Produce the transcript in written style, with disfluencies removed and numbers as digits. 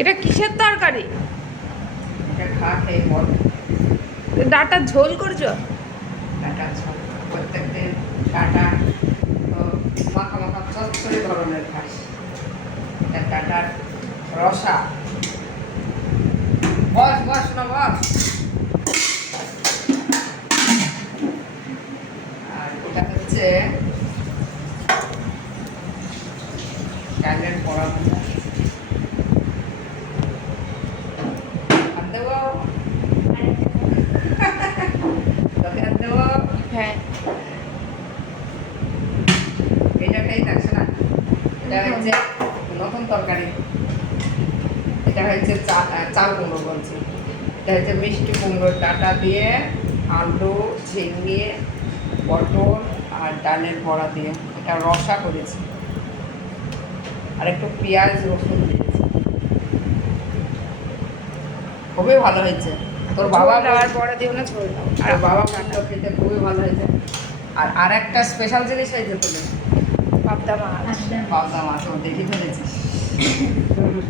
এটা কিসের তরকারি? এটা খা খেয়ে বল। ডাটার ঝোল করছো? ডাটা ঝোল প্রত্যেকদিন ডাটা তো মাখা মাখা চচ্চড়ি ধরনের খাস। এটা ডাটার রসা। বস বস না বস। আর এটা হচ্ছে ডালের বড়া ভাজা। আর দেবো তোকে আর দেবো। হ্যাঁ। এটা খেয়ে থাকছে না। এটা হচ্ছে নতুন তরকারি। এটা হচ্ছে চাল কুমড়ো বলছি। এটা হচ্ছে মিষ্টি কুমড়োর ডাঁটা দিয়ে আলু ঝিঙে পটল আর ডালের বড়া দিয়ে এটা রসা করেছি। আর একটু পেঁয়াজ রসুন দিয়েছি। খুবই ভালো হয়েছে। তোর বাবা দেওয়ার বড়া দিও না, ঝোল দাও। আর বাবা কাঁটা খেতে খুবই ভালো হয়েছে। আর একটা স্পেশাল জিনিস হয়েছে তোদের পাবদা মাছ। পাবদা মাছ দেখে ফেলেছিস।